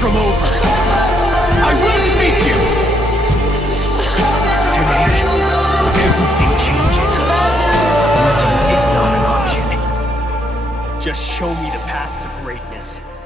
from over. I will defeat you! Today, everything changes. Failing is not an option. Just show me the path to greatness.